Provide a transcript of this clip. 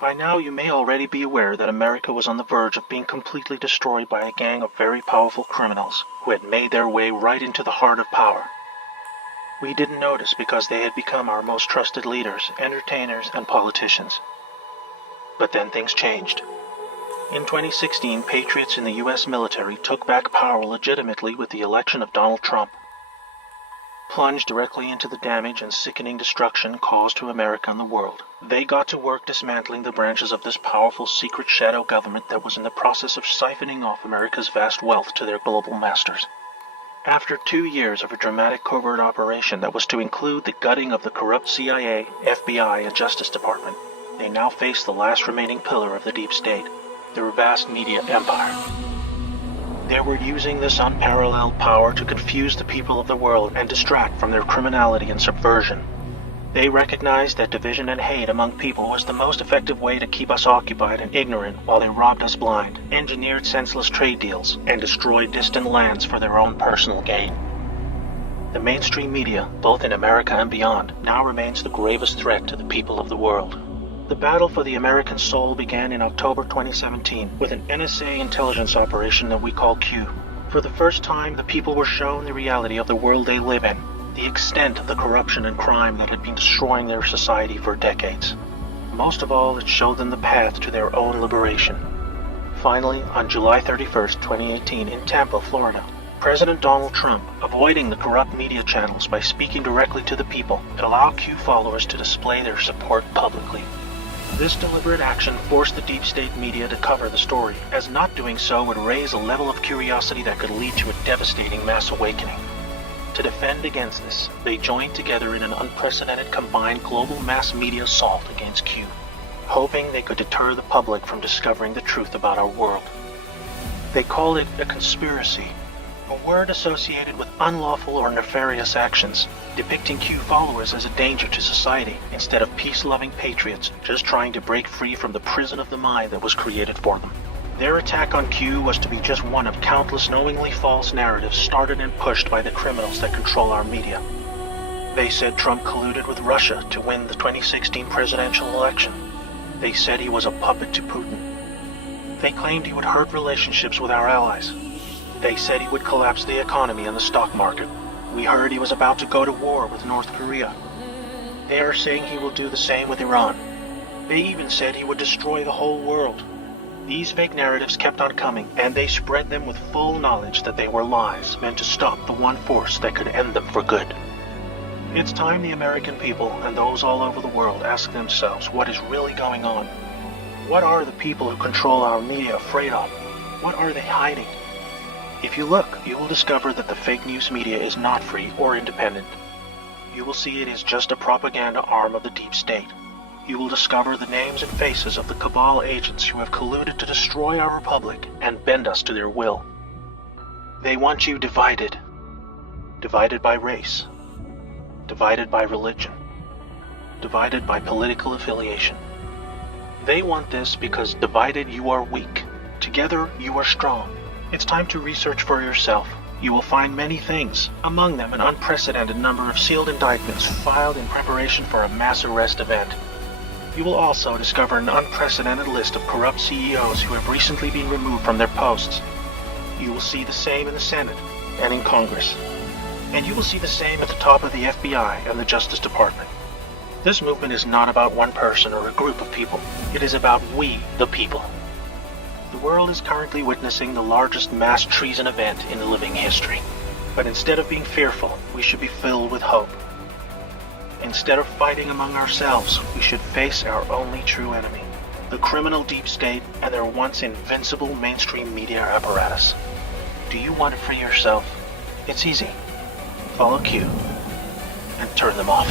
By now you may already be aware that America was on the verge of being completely destroyed by a gang of very powerful criminals who had made their way right into the heart of power. We didn't notice because they had become our most trusted leaders, entertainers, and politicians. But then things changed. In 2016, patriots in the U.S. military took back power legitimately with the election of Donald Trump. Plunged directly into the damage and sickening destruction caused to America and the world, they got to work dismantling the branches of this powerful secret shadow government that was in the process of siphoning off America's vast wealth to their global masters. After 2 years of a dramatic covert operation that was to include the gutting of the corrupt CIA, FBI, and Justice Department, they now face the last remaining pillar of the deep state, their vast media empire. They were using this unparalleled power to confuse the people of the world and distract from their criminality and subversion. They recognized that division and hate among people was the most effective way to keep us occupied and ignorant while they robbed us blind, engineered senseless trade deals, and destroyed distant lands for their own personal gain. The mainstream media, both in America and beyond, now remains the gravest threat to the people of the world. The battle for the American soul began in October 2017 with an NSA intelligence operation that we call Q. For the first time, the people were shown the reality of the world they live in, the extent of the corruption and crime that had been destroying their society for decades. Most of all, it showed them the path to their own liberation. Finally, on July 31, 2018, in Tampa, Florida, President Donald Trump, avoiding the corrupt media channels by speaking directly to the people, allowed Q followers to display their support publicly. This deliberate action forced the deep state media to cover the story, as not doing so would raise a level of curiosity that could lead to a devastating mass awakening. To defend against this, they joined together in an unprecedented combined global mass media assault against Q, hoping they could deter the public from discovering the truth about our world. They called it a conspiracy, a word associated with unlawful or nefarious actions, depicting Q followers as a danger to society instead of peace-loving patriots just trying to break free from the prison of the mind that was created for them. Their attack on Q was to be just one of countless knowingly false narratives started and pushed by the criminals that control our media. They said Trump colluded with Russia to win the 2016 presidential election. They said he was a puppet to Putin. They claimed he would hurt relationships with our allies. They said he would collapse the economy and the stock market. We heard he was about to go to war with North Korea. They are saying he will do the same with Iran. They even said he would destroy the whole world. These fake narratives kept on coming, and they spread them with full knowledge that they were lies meant to stop the one force that could end them for good. It's time the American people and those all over the world ask themselves what is really going on. What are the people who control our media afraid of? What are they hiding? If you look, you will discover that the fake news media is not free or independent. You will see it is just a propaganda arm of the deep state. You will discover the names and faces of the cabal agents who have colluded to destroy our republic and bend us to their will. They want you divided. Divided by race. Divided by religion. Divided by political affiliation. They want this because divided you are weak. Together you are strong. It's time to research for yourself. You will find many things, among them an unprecedented number of sealed indictments filed in preparation for a mass arrest event. You will also discover an unprecedented list of corrupt CEOs who have recently been removed from their posts. You will see the same in the Senate and in Congress. And you will see the same at the top of the FBI and the Justice Department. This movement is not about one person or a group of people. It is about we, the people. The world is currently witnessing the largest mass treason event in living history. But instead of being fearful, we should be filled with hope. Instead of fighting among ourselves, we should face our only true enemy, the criminal deep state and their once invincible mainstream media apparatus. Do you want to free yourself? It's easy. Follow Q and turn them off.